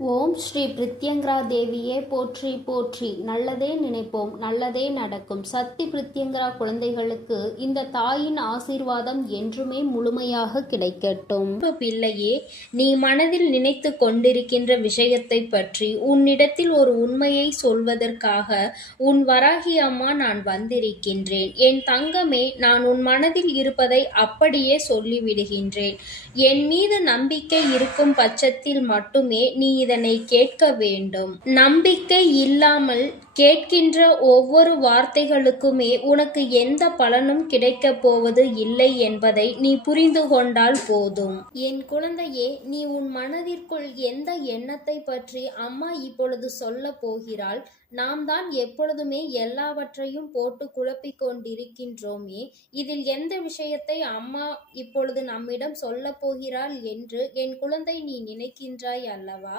ஓம் ஸ்ரீ பிரித்யங்கரா தேவியே போற்றி போற்றி. நல்லதே நினைப்போம், நல்லதே நடக்கும். சக்தி பிரித்யங்கரா குழந்தைகளுக்கு இந்த தாயின் ஆசீர்வாதம் என்றுமே முழுமையாக கிடைக்கட்டும். பிள்ளையே, நீ மனதில் நினைத்து கொண்டிருக்கின்ற விஷயத்தை பற்றி உன்னிடத்தில் ஒரு உண்மையை சொல்வதற்காக உன் வராகி அம்மா நான் வந்திருக்கின்றேன். என் தங்கமே, நான் உன் மனதில் இருப்பதை அப்படியே சொல்லிவிடுகின்றேன். என் மீது நம்பிக்கை இருக்கும் பட்சத்தில் மட்டுமே நீ இதனை கேட்க வேண்டும். நம்பிக்கை இல்லாமல் கேட்கின்ற ஒவ்வொரு வார்த்தைகளுக்குமே உனக்கு எந்த பலனும் கிடைக்கப் போவது இல்லை என்பதை நீ புரிந்து கொண்டால் போதும். என் குழந்தையே, நீ உன் மனதிற்குள் எந்த எண்ணத்தை பற்றி அம்மா இப்பொழுது சொல்ல போகிறாள்? நாம் தான் எப்பொழுதுமே எல்லாவற்றையும் போட்டு குழப்பிக் கொண்டிருக்கின்றோமே. இதில் எந்த விஷயத்தை அம்மா இப்பொழுது நம்மிடம் சொல்ல போகிறாள் என்று என் குழந்தை நீ நினைக்கின்றாய் அல்லவா?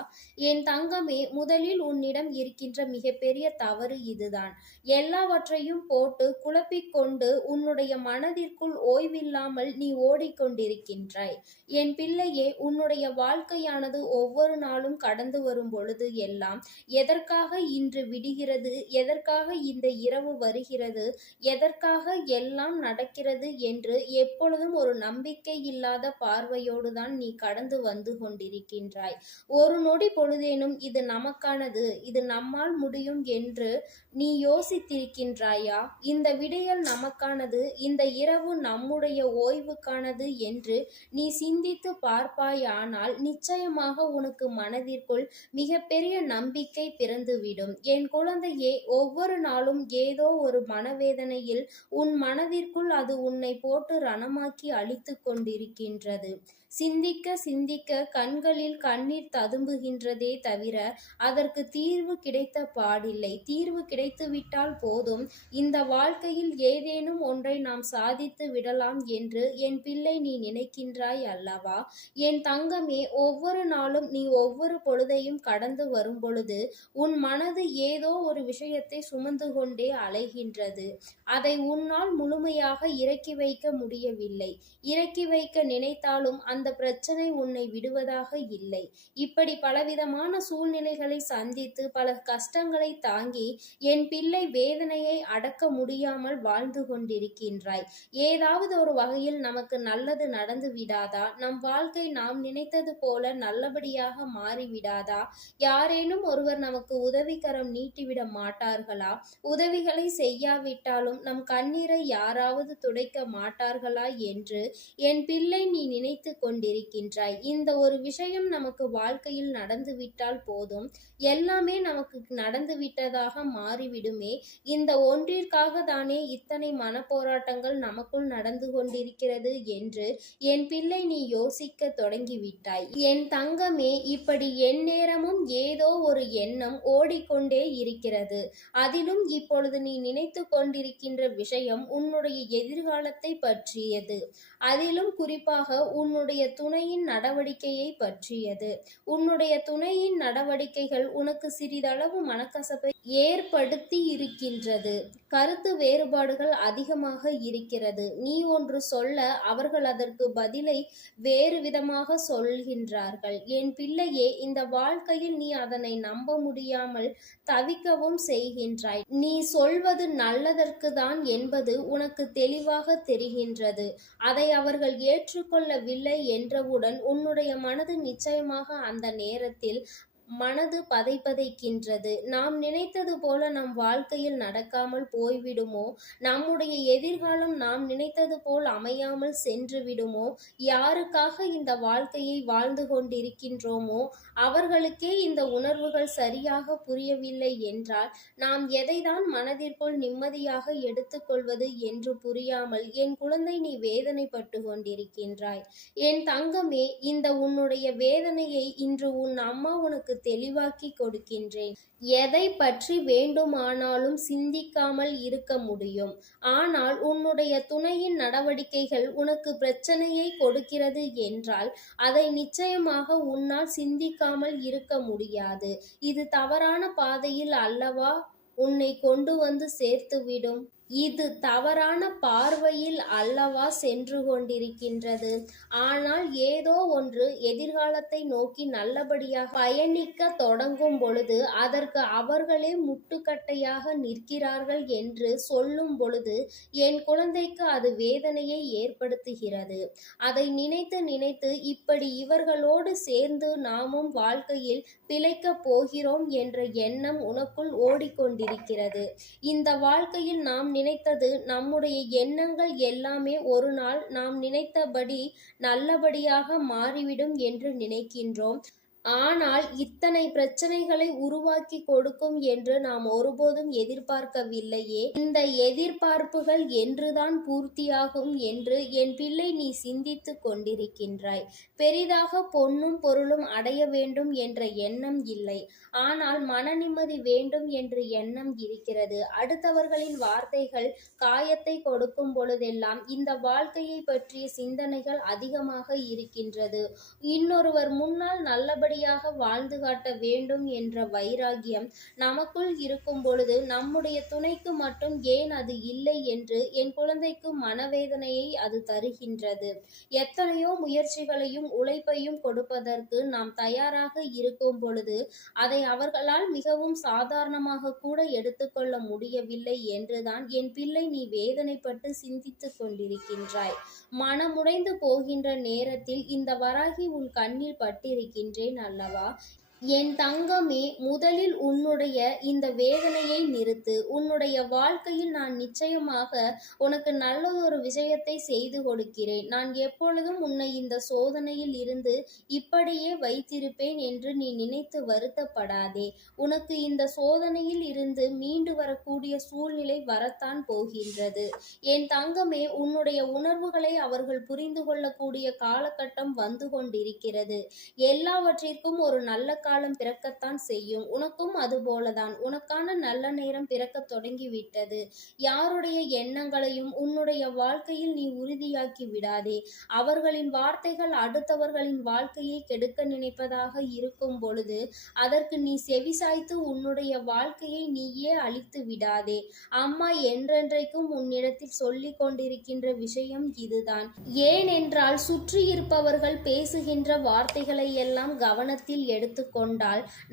என் தங்கமே, முதலில் உன்னிடம் இருக்கின்ற மிகப்பெரிய தவறு இதுதான். எல்லாவற்றையும் போட்டு குழப்பிக் கொண்டு உன்னுடைய மனதிற்குள் ஓய்வில்லாமல் நீ ஓடிக்கொண்டிருக்கின்றாய். என் பிள்ளையே, உன்னுடைய வாழ்க்கையானது ஒவ்வொரு நாளும் கடந்து வரும் பொழுது எல்லாம் எதற்காக இன்று விடுகிறது, எதற்காக இந்த இரவு வருகிறது, எதற்காக எல்லாம் நடக்கிறது என்று எப்பொழுதும் ஒரு நம்பிக்கை இல்லாத பார்வையோடு தான் நீ கடந்து வந்து கொண்டிருக்கின்றாய். ஒரு நொடி பொழுதேனும் இது நமக்கானது, இது நம்மால் முடியும் என்று நீ யோசித்திருக்கின்றாயா? இந்த விடியல் நமக்கானது, இந்த இரவு நம்முடைய ஓய்வுக்கானது என்று நீ சிந்தித்து பார்ப்பாயானால் நிச்சயமாக உனக்கு மனதிற்குள் மிகப்பெரிய நம்பிக்கை பிறந்துவிடும். என் குழந்தையே, ஒவ்வொரு நாளும் ஏதோ ஒரு மனவேதனையில் உன் மனதிற்குள் அது உன்னை போட்டு ரணமாக்கி அழித்து கொண்டிருக்கின்றது. சிந்திக்க சிந்திக்க கண்களில் கண்ணீர் ததும்புகின்றதே தவிர அதற்கு தீர்வு கிடைத்த பாடில்லை. தீர்வு கிடைத்துவிட்டால் போதும், இந்த வாழ்க்கையில் ஏதேனும் ஒன்றை நாம் சாதித்து விடலாம் என்று என் பிள்ளை நீ நினைக்கின்றாய் அல்லவா? என் தங்கமே, ஒவ்வொரு நாளும் நீ ஒவ்வொரு பொழுதையும் கடந்து வரும் பொழுது உன் மனது ஏதோ ஒரு விஷயத்தை சுமந்து கொண்டே அலைகின்றது. அதை உன்னால் முழுமையாக இறக்கி வைக்க முடியவில்லை. இறக்கி வைக்க நினைத்தாலும் அந்த பிரச்சனை உன்னை விடுவதாக இல்லை. இப்படி பலவிதமான சூழ்நிலைகளை சந்தித்து பல கஷ்டங்களை தாங்கி என் பிள்ளை வேதனையை அடக்க முடியாமல் வாழ்ந்து கொண்டிருக்கின்றாய். ஏதாவது ஒரு வகையில் நமக்கு நல்லது நடந்து விடாதா? நம் வாழ்க்கை நாம் நினைத்தது போல நல்லபடியாக மாறிவிடாதா? யாரேனும் ஒருவர் நமக்கு உதவிக்கரம் நீட்டிவிட மாட்டார்களா? உதவிகளை செய்யாவிட்டாலும் நம் கண்ணீரை யாராவது துடைக்க மாட்டார்களா என்று என் பிள்ளை நீ நினைத்து கொண்டிருக்கின்றாய். இந்த ஒரு விஷயம் நமக்கு வாழ்க்கையில் நடந்துவிட்டால் போதும், எல்லாமே நமக்கு நடந்து விட்டதாக மாறிவிடுமே. இந்த ஒன்றிற்காக தானே இத்தனை மனப்போராட்டங்கள் நமக்குள் நடந்து கொண்டிருக்கிறது என்று என் பிள்ளை நீ யோசிக்க தொடங்கிவிட்டாய். என் தங்கமே, இப்படி எந்நேரமும் ஏதோ ஒரு எண்ணம் ஓடிக்கொண்டே இருக்கிறது. அதிலும் இப்பொழுது நீ நினைத்து கொண்டிருக்கின்ற விஷயம் உன்னுடைய எதிர்காலத்தை பற்றியது. அதிலும் குறிப்பாக உன்னுடைய துணையின் நடவடிக்கையை பற்றியது. உன்னுடைய துணையின் நடவடிக்கைகள் உனக்கு சிறிதளவு மனக்கசப்பை ஏற்படுத்தி இருக்கின்றது. கருத்து வேறுபாடுகள் அதிகமாக இருக்கிறது. நீ ஒன்று சொல்ல அவர்கள் அதற்கு பதிலை வேறு விதமாக சொல்கின்றார்கள். என் பிள்ளையே, இந்த வாழ்க்கையில் நீ அதனை நம்ப முடியாமல் தவிக்கவும் செய்கின்றாய். நீ சொல்வது நல்லதற்கு தான் என்பது உனக்கு தெளிவாக தெரிகின்றது. அதை அவர்கள் ஏற்றுக்கொள்ளவில்லை என்றவுடன் உன்னுடைய மனது நிச்சயமாக அந்த நேரத்தில் மனது பதைபதைக்கின்றது. நாம் நினைத்தது போல நம் வாழ்க்கையில் நடக்காமல் போய்விடுமோ? நம்முடைய எதிர்காலம் நாம் நினைத்தது போல் அமையாமல் சென்று விடுமோ? யாருக்காக இந்த வாழ்க்கையை வாழ்ந்து கொண்டிருக்கின்றோமோ அவர்களுக்கே இந்த உணர்வுகள் சரியாக புரியவில்லை என்றால் நாம் எதைதான் மனதிற்குள் நிம்மதியாக எடுத்துக்கொள்வது என்று புரியாமல் என் குழந்தை நீ வேதனைப்பட்டு கொண்டிருக்கின்றாய். என் தங்கமே, இந்த உன்னுடைய வேதனையை இன்று உன் அம்மா உனக்கு தெளிவாக்கி கொடுக்கின்றேன். எதை பற்றி வேண்டுமானாலும் சிந்திக்காமல் இருக்க முடியும். ஆனால் உன்னுடைய துணையின் நடவடிக்கைகள் உனக்கு பிரச்சனையை கொடுக்கிறது என்றால் அதை நிச்சயமாக உன்னால் சிந்திக்காமல் இருக்க முடியாது. இது தவறான பாதையில் அல்லவா உன்னை கொண்டு வந்து சேர்த்துவிடும். இது தவறான பார்வையில் அல்லவா சென்று கொண்டிருக்கின்றது. ஆனால் ஏதோ ஒன்று எதிர்காலத்தை நோக்கி நல்லபடியாக பயணிக்க தொடங்கும் பொழுது அதற்கு அவர்களே முட்டுக்கட்டையாக நிற்கிறார்கள் என்று சொல்லும் பொழுது என் குழந்தைக்கு அது வேதனையை ஏற்படுத்துகிறது. அதை நினைத்து நினைத்து இப்படி இவர்களோடு சேர்ந்து நாமும் வாழ்க்கையில் பிழைக்கப் போகிறோம் என்ற எண்ணம் உனக்குள் ஓடிக்கொண்டிருக்கிறது. இந்த வாழ்க்கையில் நாம் நினைத்தது, நம்முடைய எண்ணங்கள் எல்லாமே ஒரு நாள் நாம் நினைத்தபடி நல்லபடியாக மாறிவிடும் என்று நினைக்கின்றோம். ஆனால் இத்தனை பிரச்சனைகளை உருவாக்கி கொடுக்கும் என்று நாம் ஒருபோதும் எதிர்பார்க்கவில்லையே. இந்த எதிர்பார்ப்புகள் என்றுதான் பூர்த்தியாகும் என்று என் பிள்ளை நீ சிந்தித்து கொண்டிருக்கின்றாய். பெரிதாக பொன்னும் பொருளும் அடைய வேண்டும் என்ற எண்ணம் இல்லை. ஆனால் மன நிம்மதி வேண்டும் என்ற எண்ணம் இருக்கிறது. அடுத்தவர்களின் வார்த்தைகள் காயத்தை கொடுக்கும் பொழுதெல்லாம் இந்த வாழ்க்கையை பற்றிய சிந்தனைகள் அதிகமாக இருக்கின்றது. இன்னொருவர் முன்னால் நல்லபடியாக வாழ்ந்து காட்ட வேண்டும் என்ற வைராகியம் நமக்குள் இருக்கும் பொழுது நம்முடைய துணைக்கு மட்டும் ஏன் அது இல்லை என்று என் குழந்தைக்கு மனவேதனையை அது தருகின்றது. எத்தனையோ முயற்சிகளையும் உழைப்பையும் கொடுப்பதற்கு நாம் தயாராக இருக்கும் பொழுது அதை அவர்களால் மிகவும் சாதாரணமாக கூட எடுத்துக்கொள்ள முடியவில்லை என்றுதான் என் பிள்ளை நீ வேதனைப்பட்டு சிந்தித்துக் கொண்டிருக்கின்றாய். மனமுடைந்து போகின்ற நேரத்தில் இந்த வராகி உன் கண்ணில் பட்டிருக்கின்றேன் அல்லவா? என் தங்கமே, முதலில் உன்னுடைய இந்த வேதனையை நிறுத்து. உன்னுடைய வாழ்க்கையில் நான் நிச்சயமாக உனக்கு நல்லதொரு விஷயத்தை செய்து கொடுக்கிறேன். நான் எப்பொழுதும் உன்னை இந்த சோதனையில் இருந்து இப்படியே வைத்திருப்பேன் என்று நீ நினைத்து வருத்தப்படாதே. உனக்கு இந்த சோதனையில் இருந்து மீண்டு வரக்கூடிய சூழ்நிலை வரத்தான் போகின்றது. என் தங்கமே, உன்னுடைய உணர்வுகளை அவர்கள் புரிந்து கொள்ளக்கூடிய காலகட்டம் வந்து கொண்டிருக்கிறது. எல்லாவற்றிற்கும் ஒரு நல்ல காலம் பிறக்கத்தான் செய்யும். உனக்கும் அதுபோலதான். உனக்கான நல்ல நேரம் பிறக்க தொடங்கிவிட்டது. யாருடைய எண்ணங்களையும் உன்னுடைய வாழ்க்கையில் நீ உறுதியாக்கி விடாதே. அவர்களின் வார்த்தைகள் அடுத்தவர்களின் வாழ்க்கையை கெடுக்க நினைப்பதாக இருக்கும் பொழுது அதற்கு நீ செவிசாய்த்து உன்னுடைய வாழ்க்கையை நீயே அழித்து விடாதே. அம்மா என்றென்றைக்கும் உன்னிடத்தில் சொல்லிக் கொண்டிருக்கின்ற விஷயம் இதுதான். ஏனென்றால் சுற்றி இருப்பவர்கள் பேசுகின்ற வார்த்தைகளை எல்லாம் கவனத்தில் எடுத்துக்கொண்டால்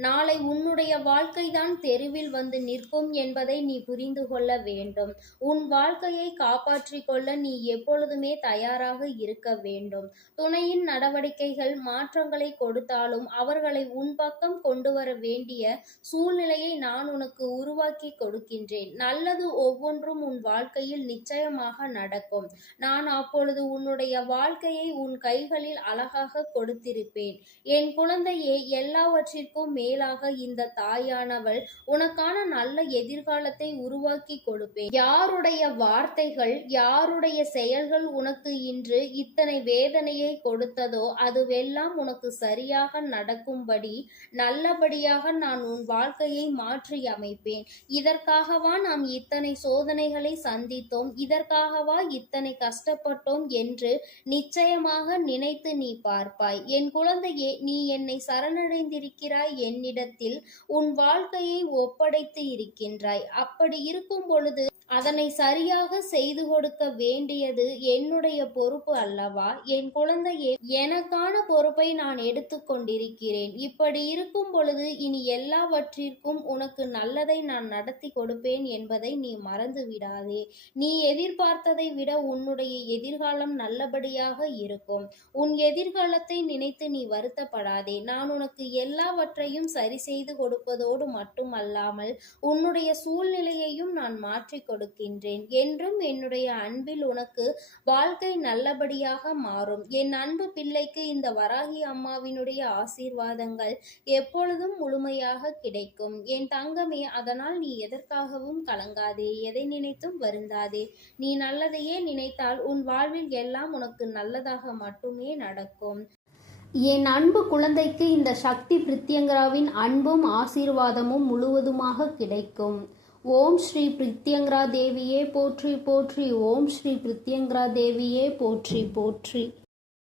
நாளை உன்னுடைய வாழ்க்கைதான் தெருவில் வந்து நிற்கும் என்பதை நீ புரிந்து கொள்ள வேண்டும். உன் வாழ்க்கையை காப்பாற்றிக் கொள்ள நீ எப்பொழுதுமே தயாராக இருக்க வேண்டும். துணையின் நடவடிக்கைகள் மாற்றங்களை கொடுத்தாலும் அவர்களை உன் பக்கம் கொண்டு வர வேண்டிய சூழ்நிலையை நான் உனக்கு உருவாக்கி கொடுக்கின்றேன். நல்லது ஒவ்வொன்றும் உன் வாழ்க்கையில் நிச்சயமாக நடக்கும். நான் அப்பொழுது உன்னுடைய வாழ்க்கையை உன் கைகளில் அழகாக கொடுத்திருப்பேன். என் குழந்தையே, எல்லாவற்றிற்கும் மேலாக இந்த தாயானவள் உனக்கான நல்ல எதிர்காலத்தை உருவாக்கி கொடுப்பேன். யாருடைய வார்த்தைகள், யாருடைய செயல்கள் உனக்கு இன்று இத்தனை வேதனையை கொடுத்ததோ அதுவெல்லாம் உனக்கு சரியாக நடக்கும்படி நல்லபடியாக நான் உன் வாழ்க்கையை மாற்றி அமைப்பேன். இதற்காகவா நாம் இத்தனை சோதனைகளை சந்தித்தோம், இதற்காகவா இத்தனை கஷ்டப்பட்டோம் என்று நிச்சயமாக நினைத்து நீ பார்ப்பாய். என் குழந்தையே, நீ என்னை சரணடைந்திருக்கிறாய். என்னிடத்தில் உன் வாழ்க்கையை ஒப்படைத்து இருக்கின்றாய். அப்படி இருக்கும் பொழுது அதனை சரியாக செய்து கொடுக்க வேண்டியது என்னுடைய பொறுப்பு அல்லவா? என் குழந்தையே, எனக்கான பொறுப்பை நான் எடுத்துக்கொண்டிருக்கிறேன். இப்படி இருக்கும் பொழுது இனி எல்லாவற்றிற்கும் உனக்கு நல்லதை நான் நடத்தி கொடுப்பேன் என்பதை நீ மறந்து விடாதே. நீ எதிர்பார்த்ததை விட உன்னுடைய எதிர்காலம் நல்லபடியாக இருக்கும். உன் எதிர்காலத்தை நினைத்து நீ வருத்தப்படாதே. நான் உனக்கு எல்லாவற்றையும் சரி செய்து கொடுப்பதோடு மட்டுமல்லாமல் உன்னுடைய சூழ்நிலையையும் நான் மாற்றி கொடுக்கின்றேன். என்றும் என்னுடைய அன்பில் உனக்கு வாழ்க்கை நல்லபடியாக மாறும். என் அன்பு பிள்ளைக்கு இந்த வராகி அம்மாவினுடைய ஆசீர்வாதங்கள் எப்பொழுதும் முழுமையாக கிடைக்கும். என் தங்கமே, அதனால் நீ எதற்காகவும் கலங்காதே, எதை நினைத்தும் வருந்தாதே. நீ நல்லதையே நினைத்தால் உன் வாழ்வில் எல்லாம் உனக்கு நல்லதாக மட்டுமே நடக்கும். என் அன்பு குழந்தைக்கு இந்த சக்தி பிரித்யங்கராவின் அன்பும் ஆசீர்வாதமும் முழுவதுமாக கிடைக்கும். ஓம் ஸ்ரீ பிரித்யங்கரா தேவியே போற்றி போற்றி. ஓம் ஸ்ரீ பிரித்யங்கரா தேவியே போற்றி போற்றி.